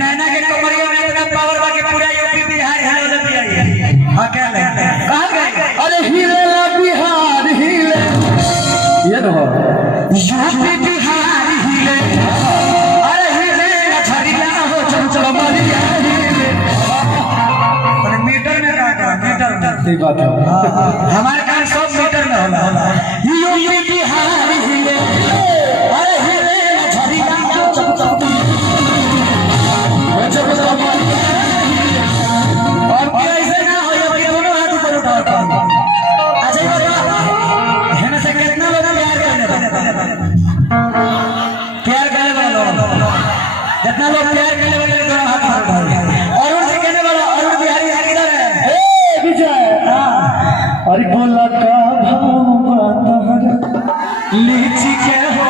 नैना के कमरिया में इतना पावर बाकी पूरा यूपी बिहार हिले बिहार अकेले कहां गए अरे हिलेला बिहार हिले ये तो यूपी बिहार हिले अरे हिले छड़िया हो चमचमरिया हिले पर मीटर में का मीटर सही बात है हमारे कान सब मीटर में होला यूपी बिहार हिले अरे हिले छड़िया हो चमचमरिया और कैसे ना हो ये दोनों हाथ ऊपर उठा अच्छा ये बात है ना से कितना लोग प्यार करने वाले जितना लोग प्यार करने वाले दोनों हाथ ऊपर उठाओ और उनसे कहने वाला अरुण बिहारी यार किधर है ए विजय अरे बोला का भाव लीची के हो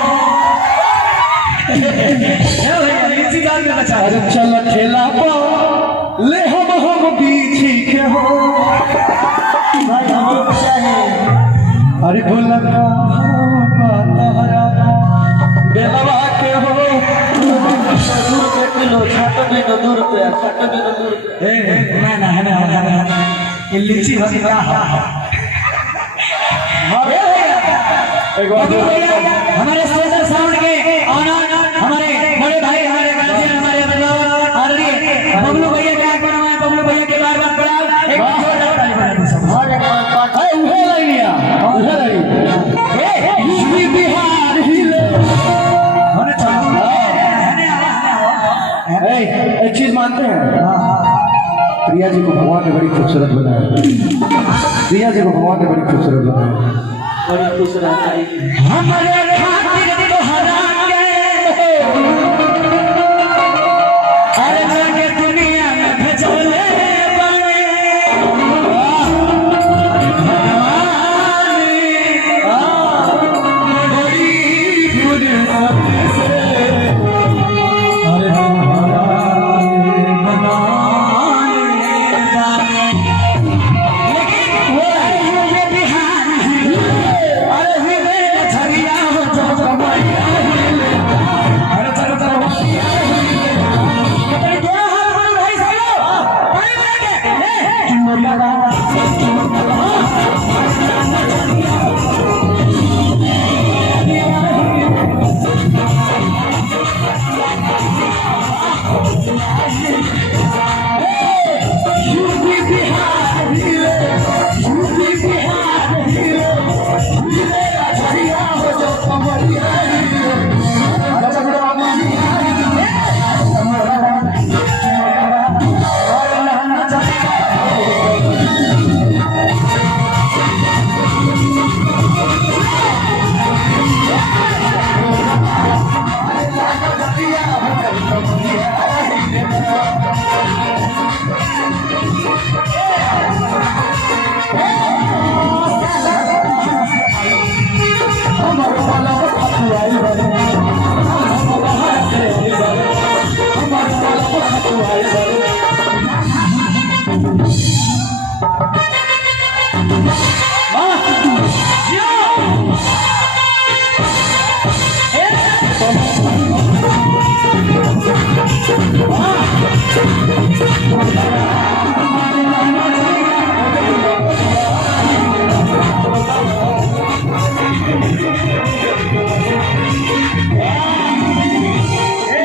लीची जान में बचा अरे चल ठेला पाओ ले हम बीछी के हो भाई हम चाहे अरे बोला का बेलवा के हो किलो छाटो बिनो दूर पे ए ना ये लीची होती क्या एक बार हमारे स्पेशल साउंड के ऑनर हमारे बड़े भाई हमारे गार्जियन हमारे आदरणीय बबलू भैया के आगे हमारे बबलू भैया के बार प्रणाम एक जोरदार ताली बजा दो सब अरे उहे लाइनिया उहे लाइन यूपी बिहार हिले होने चाहिए एक चीज मानते हैं प्रिया जी को भगवान ने बड़ी खूबसूरत बनाया प्रिया जी को भगवान ने बड़ी खूबसूरत बनाया बड़ी खुश रहता है हमारे खातिर तो हराम गए हर जगह दुनिया में भेजले बने भगवान बड़ी फुर्सत से अरे हमारे बनाने वाले लेकिन वो ये बिहार अरे हिले छड़िया हो चमचमरिया हिले अरे चलो अपने दोनों हाथ में भाई सालो पानी लेके कि मोरिया यूपी बिहार हिले यूपी बिहार हिले हिले छड़िया हो चमचमरिया हिले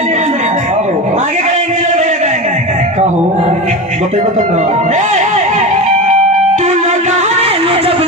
आगे करेंगे कहो बताइए बता ना तू लगा जब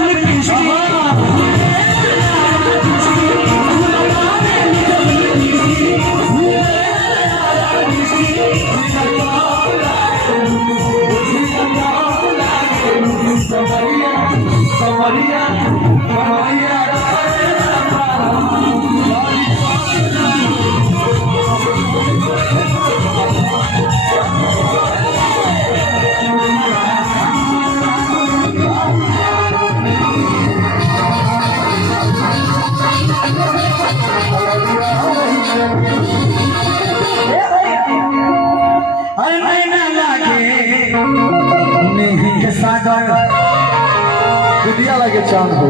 दुनिया लगे चांद हो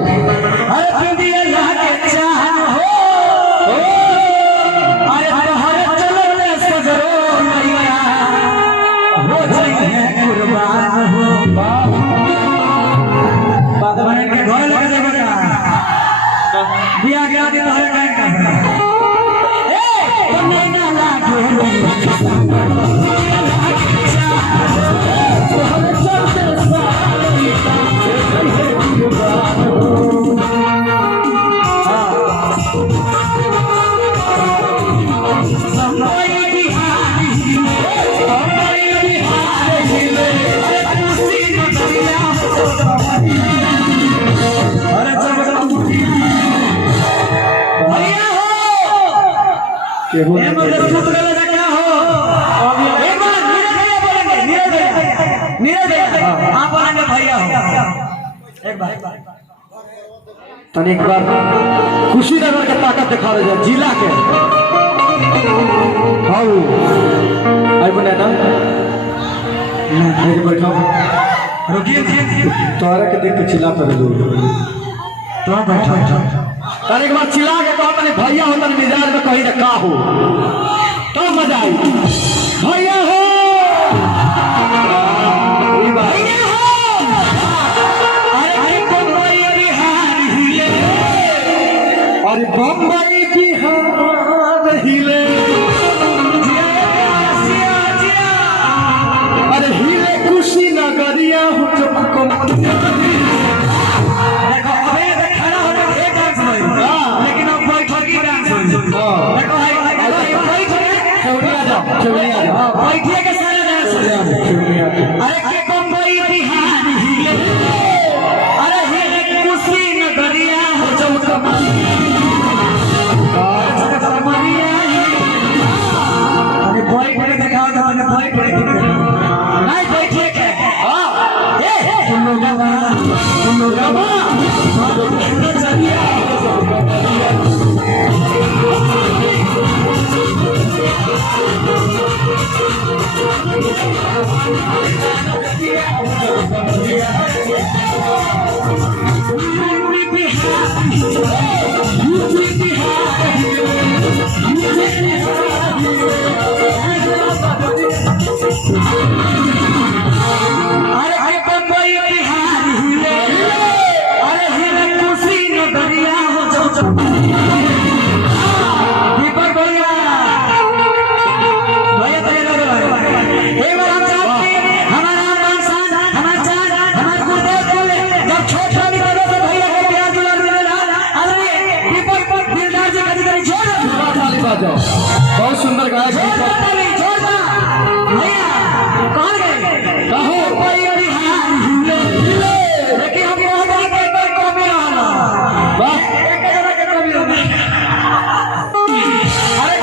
अरे दुनिया लगे चांद हो अरे हर केहू ए मतलब सुत गला जा क्या हो एक बार नीरज भैया बोलेंगे नीरज भैया आप बोलेंगे भैया हो एक बार तनी एक बार कुशीनगर के ताकत दिखा रहे जा जिला के हाँ आई बने ना बैठो रुकिए तोहरा के देख के चिल्ला पर दो तो बैठो तनी एक बार चिल्ला के कहो तनी भैया हो तनी मिजाज में कहीं ना का हो तो मजा आई भैया हो भैया हो अरे बम्बई बिहार हिले अरे बम्बई बिहार हिले अरे हिले कुशीनगरिया हो चमको लेकिन अब बैठकी डांस देखो बैठिए के सारा डांस अरे के बम्बई बिहार हिले अरे हिले कुशीनगरिया हो चमकमरिया अरे बैठ के दिखाओ तो मैंने बैठ के नहीं बैठिए के हां ए तुम लोग अरे बम्बई बिहार हिले अरे हिले कुशीनगरिया हो दीपक भैया भैया तेरे एक बार हम चाहते हैं हमारा मान हमारा चार हमारे गुरुदेव बोले जब छोटा भी बड़े तो भैया को प्यार दुलार मिलेगा अरे दीपक दिलदार जी कभी कभी छोड़ ताली बजाओ बहुत सुंदर गायक छोड़ भैया कौन गए कहो कोई बिहार हिले लेकिन हम बहुत बड़ा कमी वाला वाह एक जगह के कमी हो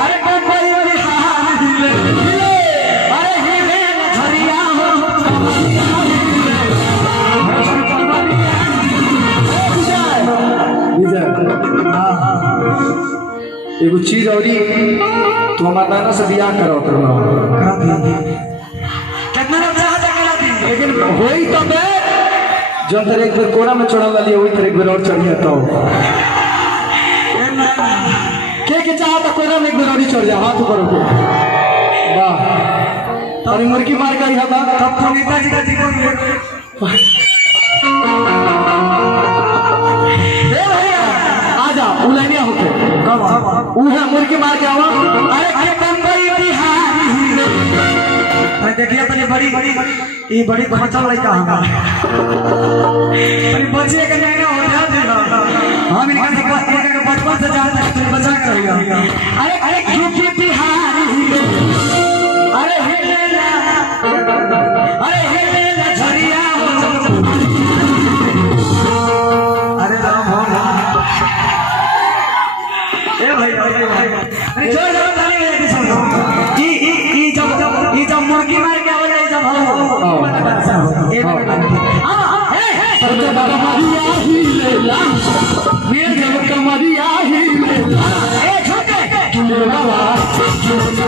अरे बम्बई बिहार हिले अरे हिले झरिया हो एगो चीज औरी तू हमार नाना से बियाह करो करना कितना चाह करा दी लेकिन होई तब जब तेरे एक बार कोना में चढ़ल वाली वही तेरे एक बार और चढ़िया तो के चाहा तो कोना में एक बार और चढ़ जा हाथ ऊपर को वाह अरे मुर्गी मार गई है तब तो नेताजी का दीपक आजा उलैनिया होके कब उहे मुर्गी मार के आवा अरे बम्बई बिहार हिले अरे देखिए तनी बड़ी ये बड़ी खचल लड़का हमारा तनी बच्चे के नहीं हो जा देगा हम इनका से बचपन से जान तक तुम बचा कर रहियो अरे यूपी बिहार हिले अरे हिले झरिया हो अरे राम हो ए भाई अरे जोर जोर ताली बजा के सुनो ई जब मुर्गी मार के आवाज आई जब हो ए हां हे कमरिया हिलेला मेरे कमरिया हिलेला ए छोटे बाबा